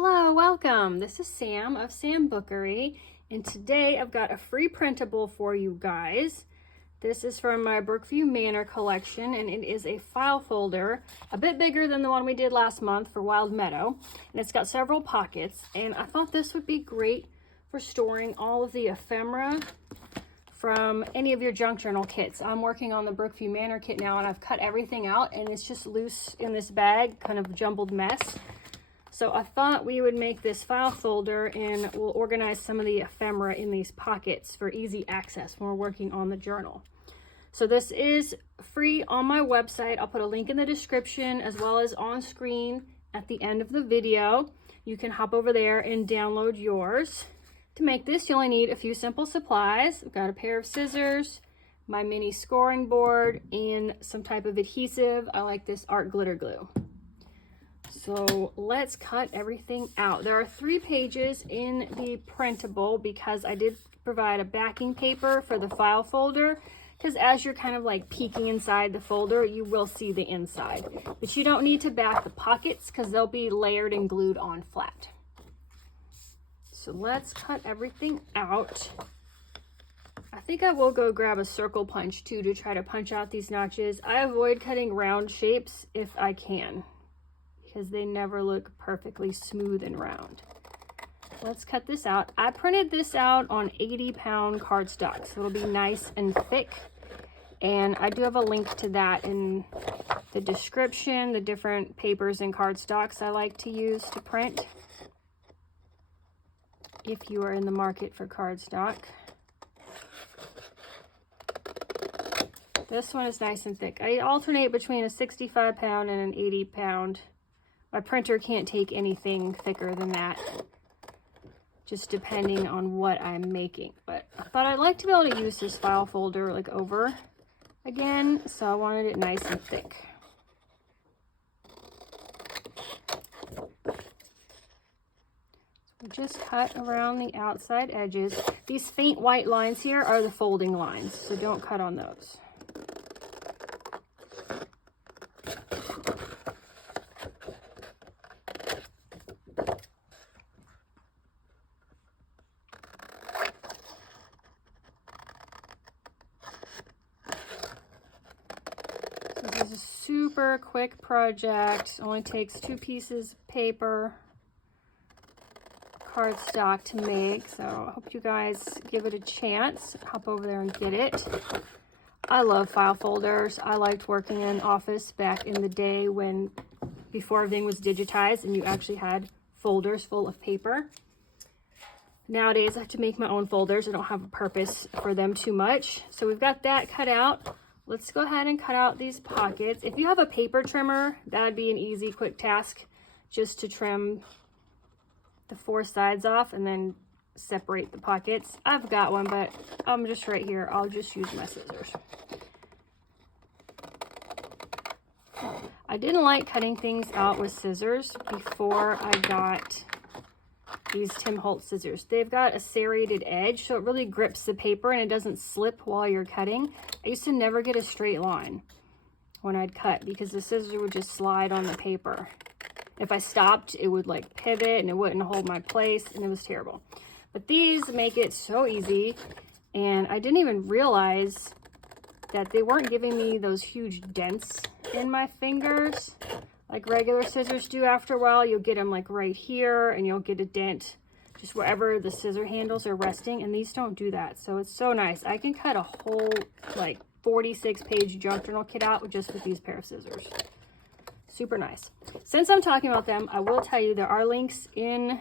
Hello, welcome. This is Sam of Sam Bookery, and today I've got a free printable for you guys. This is from my Brookview Manor collection, and it is a file folder, a bit bigger than the one we did last month for Wild Meadow, and it's got several pockets, and I thought this would be great for storing all of the ephemera from any of your junk journal kits. I'm working on the Brookview Manor kit now, and I've cut everything out, and it's just loose in this bag, kind of jumbled mess. So I thought we would make this file folder and we'll organize some of the ephemera in these pockets for easy access when we're working on the journal. So this is free on my website. I'll put a link in the description as well as on screen at the end of the video. You can hop over there and download yours. To make this, you only need a few simple supplies. I've got a pair of scissors, my mini scoring board, and some type of adhesive. I like this art glitter glue. So let's cut everything out. There are 3 pages in the printable because I did provide a backing paper for the file folder, because as you're kind of like peeking inside the folder, you will see the inside. But you don't need to back the pockets because they'll be layered and glued on flat. So let's cut everything out. I think I will go grab a circle punch too to try to punch out these notches. I avoid cutting round shapes if I can, because they never look perfectly smooth and round. Let's cut this out. I printed this out on 80-pound cardstock, so it'll be nice and thick. And I do have a link to that in the description, the different papers and cardstocks I like to use to print, if you are in the market for cardstock. This one is nice and thick. I alternate between a 65-pound and an 80-pound. My printer can't take anything thicker than that, just depending on what I'm making. But I thought I'd like to be able to use this file folder like over again, so I wanted it nice and thick. So just cut around the outside edges. These faint white lines here are the folding lines, so don't cut on those. This is a super quick project. Only takes 2 pieces of paper, cardstock to make. So I hope you guys give it a chance. Hop over there and get it. I love file folders. I liked working in an office back in the day before everything was digitized and you actually had folders full of paper. Nowadays I have to make my own folders. I don't have a purpose for them too much. So we've got that cut out. Let's go ahead and cut out these pockets. If you have a paper trimmer, that'd be an easy, quick task, just to trim the 4 sides off and then separate the pockets. I've got one, but I'm just right here. I'll just use my scissors. I didn't like cutting things out with scissors before I got these Tim Holtz scissors. They've got a serrated edge, so it really grips the paper and it doesn't slip while you're cutting. I used to never get a straight line when I'd cut because the scissors would just slide on the paper. If I stopped, it would like pivot and it wouldn't hold my place, and it was terrible. But these make it so easy, and I didn't even realize that they weren't giving me those huge dents in my fingers like regular scissors do. After a while, you'll get them like right here, and you'll get a dent just wherever the scissor handles are resting, and these don't do that. So it's so nice. I can cut a whole like 46-page junk journal kit out with these pair of scissors. Super nice. Since I'm talking about them, I will tell you there are links in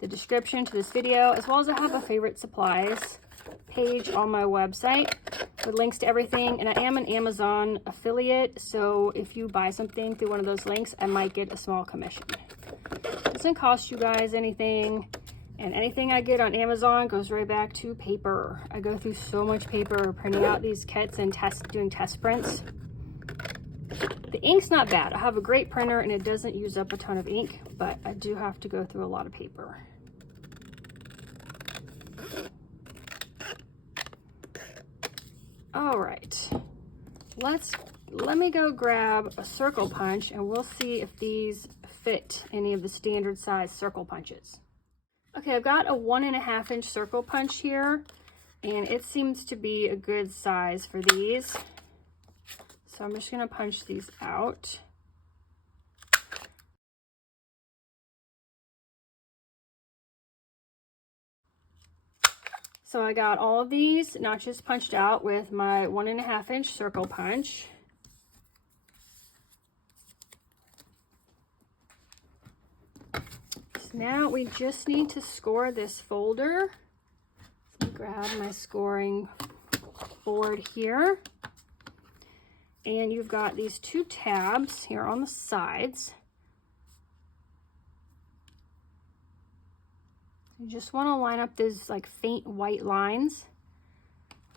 the description to this video, as well as I have a favorite supplies page on my website with links to everything, and I am an Amazon affiliate, so if you buy something through one of those links, I might get a small commission. It doesn't cost you guys anything, and anything I get on Amazon goes right back to paper. I go through so much paper printing out these kits and doing test prints. The ink's not bad. I have a great printer and it doesn't use up a ton of ink, but I do have to go through a lot of paper. All right, let me go grab a circle punch and we'll see if these fit any of the standard size circle punches. Okay, I've got a 1.5 inch circle punch here, and it seems to be a good size for these. So I'm just gonna punch these out. So I got all of these notches punched out with my 1.5 inch circle punch. So now we just need to score this folder. Let me grab my scoring board here. And you've got these 2 tabs here on the sides. You just want to line up these like faint white lines,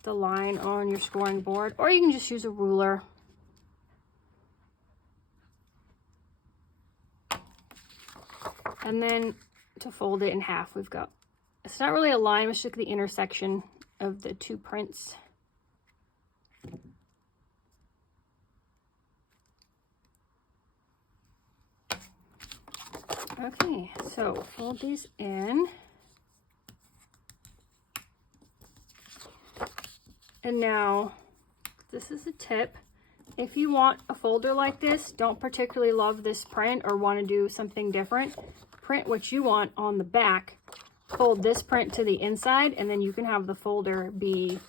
the line on your scoring board, or you can just use a ruler. And then to fold it in half, we've got, it's not really a line, it's just the intersection of the 2 prints. Okay, so fold these in. And now, this is a tip. If you want a folder like this, don't particularly love this print or want to do something different, print what you want on the back, fold this print to the inside, and then you can have the folder be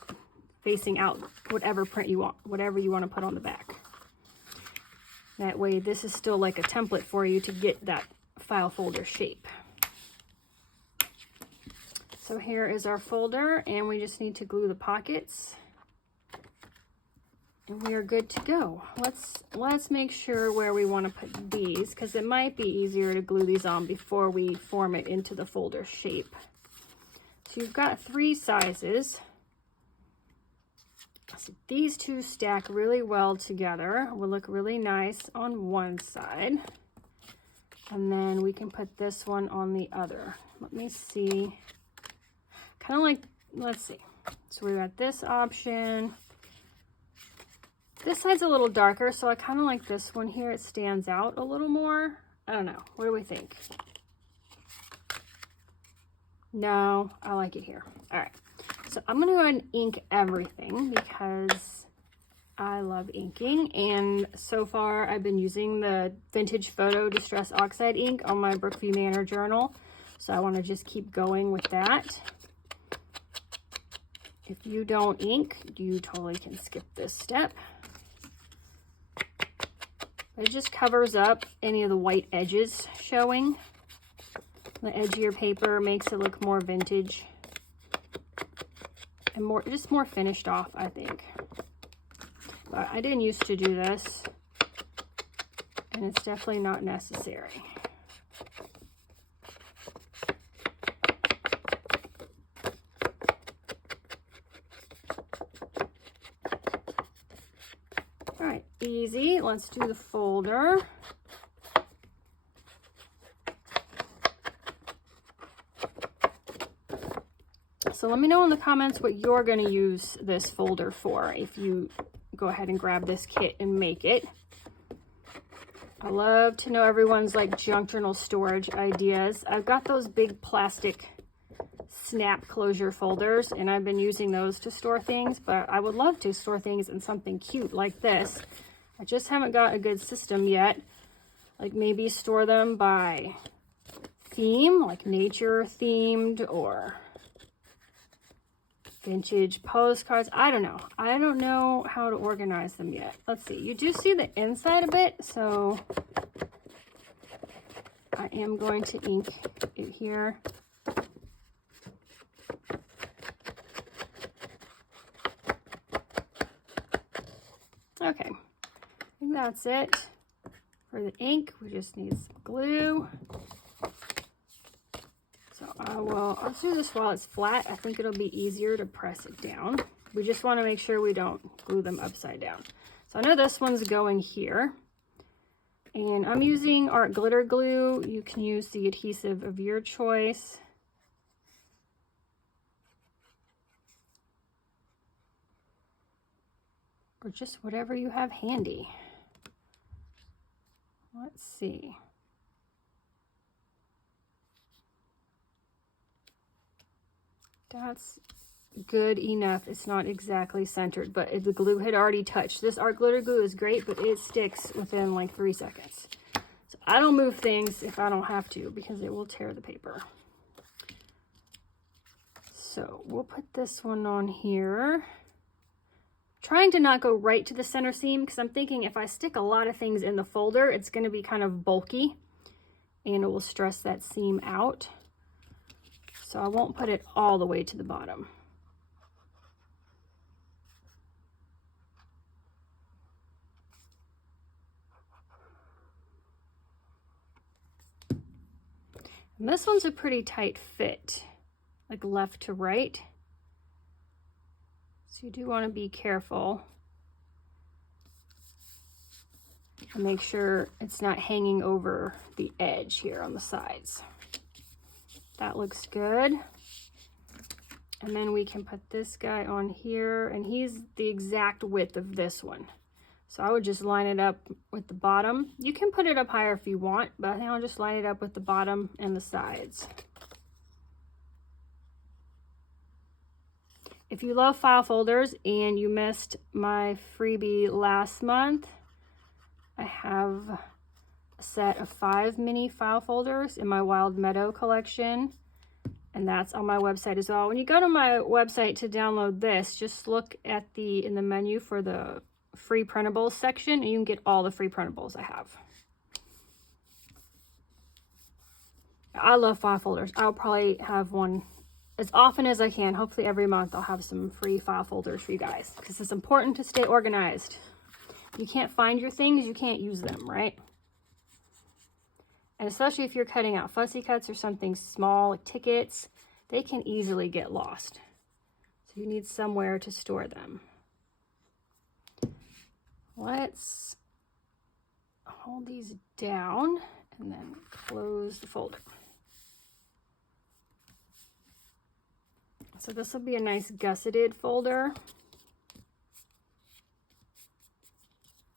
facing out whatever print you want, whatever you want to put on the back. That way, this is still like a template for you to get that file folder shape. So here is our folder, and we just need to glue the pockets. And we are good to go. Let's make sure where we want to put these, because it might be easier to glue these on before we form it into the folder shape. So you've got 3 sizes. So these 2 stack really well together, will look really nice on one side. And then we can put this one on the other. Let me see. Kind of like, let's see. So we got this option. This side's a little darker, so I kind of like this one here. It stands out a little more. I don't know. What do we think? No, I like it here. All right. So I'm going to go ahead and ink everything because I love inking. And so far, I've been using the Vintage Photo Distress Oxide ink on my Brookview Manor journal. So I want to just keep going with that. If you don't ink, you totally can skip this step. It just covers up any of the white edges showing. The edgier paper makes it look more vintage and just more finished off, I think. But I didn't used to do this, and it's definitely not necessary. All right, easy. Let's do the folder. So let me know in the comments what you're going to use this folder for if you go ahead and grab this kit and make it. I love to know everyone's like junk journal storage ideas. I've got those big plastic snap closure folders, and I've been using those to store things, but I would love to store things in something cute like this. I just haven't got a good system yet. Like maybe store them by theme, like nature themed or vintage postcards. I don't know. I don't know how to organize them yet. Let's see. You do see the inside a bit, so I am going to ink it here. Okay, I think that's it for the ink. We just need some glue. So I'll do this while it's flat. I think it'll be easier to press it down. We just want to make sure we don't glue them upside down. So I know this one's going here. And I'm using art glitter glue. You can use the adhesive of your choice. Or just whatever you have handy. Let's see. That's good enough. It's not exactly centered, but the glue had already touched. This art glitter glue is great, but it sticks within like 3 seconds. So I don't move things if I don't have to, because it will tear the paper. So we'll put this one on here. Trying to not go right to the center seam, because I'm thinking if I stick a lot of things in the folder, it's going to be kind of bulky and it will stress that seam out. So I won't put it all the way to the bottom. And this one's a pretty tight fit, like left to right. So you do want to be careful and make sure it's not hanging over the edge here on the sides. That looks good. And then we can put this guy on here, and he's the exact width of this one. So I would just line it up with the bottom. You can put it up higher if you want, but I think I'll just line it up with the bottom and the sides. If you love file folders and you missed my freebie last month, I have a set of 5 mini file folders in my Wild Meadow collection, and that's on my website as well. When you go to my website to download this, just look at in the menu for the free printables section, and you can get all the free printables I have. I love file folders. I'll probably have one as often as I can. Hopefully every month I'll have some free file folders for you guys, because it's important to stay organized. You can't find your things, you can't use them, right? And especially if you're cutting out fussy cuts or something small, like tickets, they can easily get lost. So you need somewhere to store them. Let's hold these down and then close the folder. So this will be a nice gusseted folder.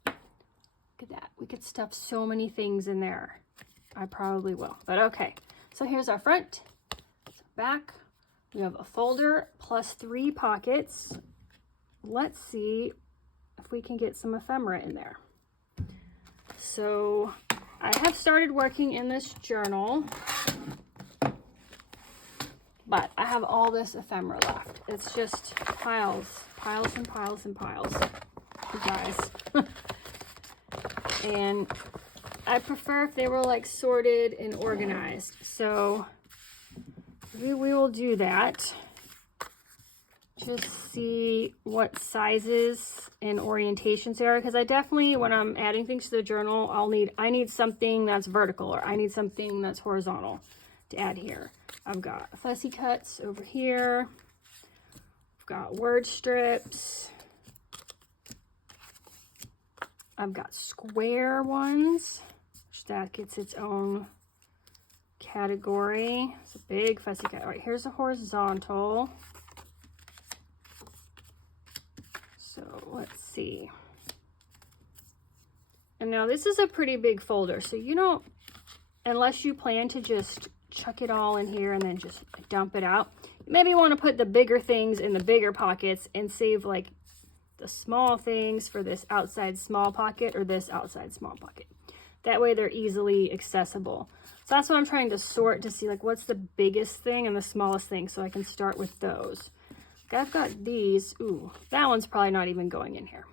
Look at that. We could stuff so many things in there. I probably will, but okay. So here's our front. So back, we have a folder plus 3 pockets. Let's see if we can get some ephemera in there. So I have started working in this journal, but I have all this ephemera left. It's just piles and piles and piles, you guys. And I prefer if they were like sorted and organized. So we will do that. Just see what sizes and orientations there are, because I definitely, when I'm adding things to the journal, I need something that's vertical, or I need something that's horizontal to add here. I've got fussy cuts over here. I've got word strips. I've got square ones, which that gets its own category. It's a big fussy cut. All right, here's a horizontal. So let's see. And now this is a pretty big folder, so you don't, unless you plan to just chuck it all in here and then just dump it out, maybe you want to put the bigger things in the bigger pockets and save like the small things for this outside small pocket or this outside small pocket. That way they're easily accessible. So that's what I'm trying to sort, to see like what's the biggest thing and the smallest thing, so I can start with those. I've got these. Ooh, that one's probably not even going in here.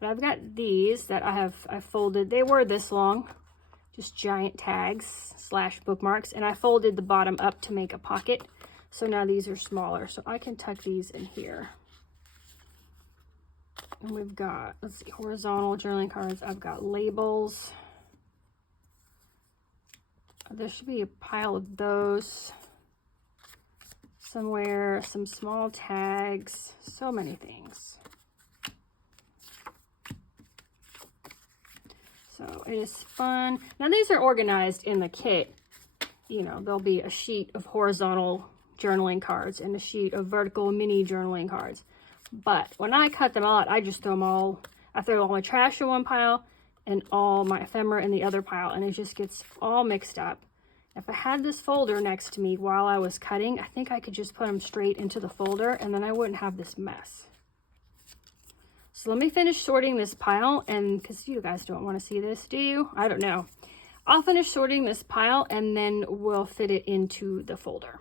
But I've got these that I folded. They were this long, just giant tags / bookmarks, and I folded the bottom up to make a pocket. So now these are smaller, so I can tuck these in here. And we've got, let's see, horizontal journaling cards. I've got labels. There should be a pile of those somewhere. Some small tags. So many things. So it is fun. Now these are organized in the kit. You know, there'll be a sheet of horizontal journaling cards and a sheet of vertical mini journaling cards. But when I cut them out, I just throw them all, I throw all my trash in one pile and all my ephemera in the other pile, and it just gets all mixed up. If I had this folder next to me while I was cutting, I think I could just put them straight into the folder and then I wouldn't have this mess. So let me finish sorting this pile, and because you guys don't want to see this, do you? I don't know. I'll finish sorting this pile and then we'll fit it into the folder.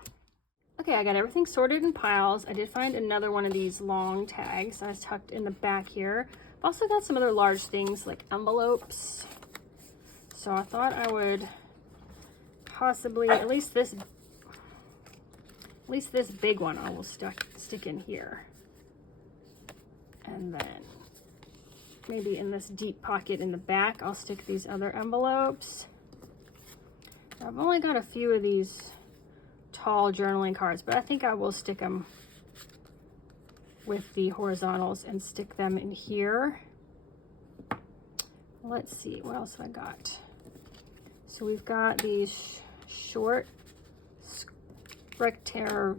Okay, I got everything sorted in piles. I did find another one of these long tags I was tucked in the back here. I've also got some other large things like envelopes. So I thought I would possibly, at least this big one I will stick in here. And then maybe in this deep pocket in the back, I'll stick these other envelopes. I've only got a few of these tall journaling cards, but I think I will stick them with the horizontals and stick them in here. Let's see, what else have I got? So we've got these short vertical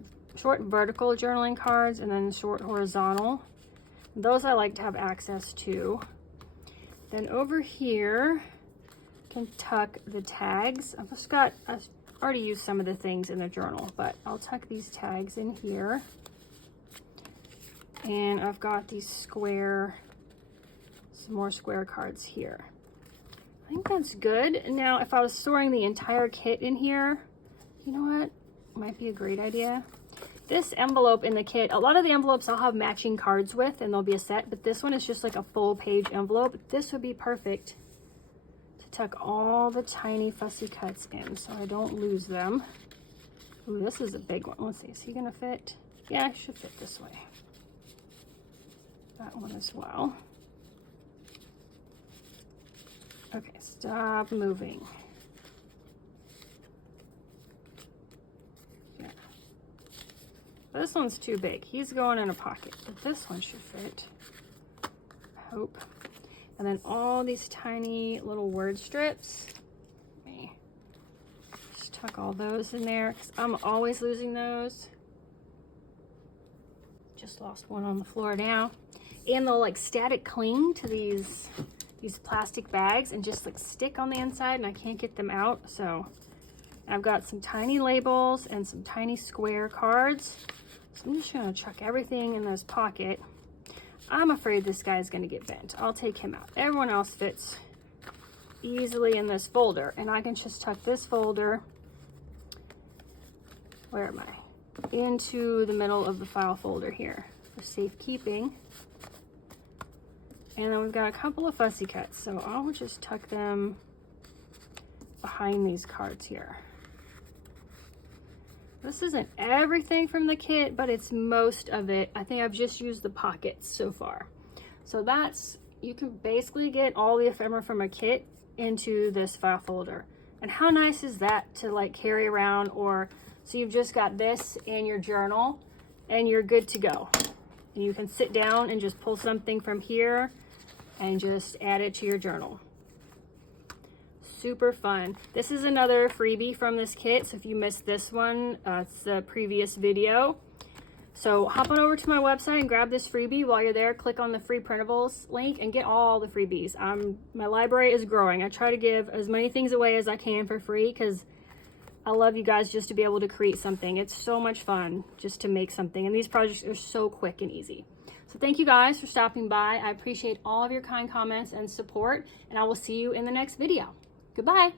journaling cards and then short horizontal. Those I like to have access to. Then over here, I can tuck the tags. I've already used some of the things in the journal, but I'll tuck these tags in here. And I've got these some more square cards here. I think that's good. Now, if I was storing the entire kit in here, you know what? Might be a great idea. This envelope in the kit, a lot of the envelopes I'll have matching cards with and they'll be a set, but this one is just like a full page envelope. This would be perfect to tuck all the tiny fussy cuts in so I don't lose them. Ooh, this is a big one. Let's see, is he gonna fit? Yeah, it should fit this way. That one as well. Okay, stop moving. This one's too big. He's going in a pocket, but this one should fit, I hope. And then all these tiny little word strips. Let me just tuck all those in there because I'm always losing those. Just lost one on the floor now. And they'll like static cling to these plastic bags and just like stick on the inside and I can't get them out. So I've got some tiny labels and some tiny square cards. So I'm just gonna chuck everything in this pocket. I'm afraid this guy's gonna get bent. I'll take him out. Everyone else fits easily in this folder, and I can just tuck this folder, where am I? Into the middle of the file folder here for safekeeping. And then we've got a couple of fussy cuts, so I'll just tuck them behind these cards here. This isn't everything from the kit, but it's most of it. I think I've just used the pockets so far. So you can basically get all the ephemera from a kit into this file folder. And how nice is that to like carry around, or so you've just got this in your journal and you're good to go. And you can sit down and just pull something from here and just add it to your journal. Super fun. This is another freebie from this kit, so if you missed this one, it's the previous video. So hop on over to my website and grab this freebie. While you're there, click on the free printables link and get all the freebies. My library is growing. I try to give as many things away as I can for free because I love you guys just to be able to create something. It's so much fun just to make something, and these projects are so quick and easy. So thank you guys for stopping by. I appreciate all of your kind comments and support, and I will see you in the next video. Goodbye.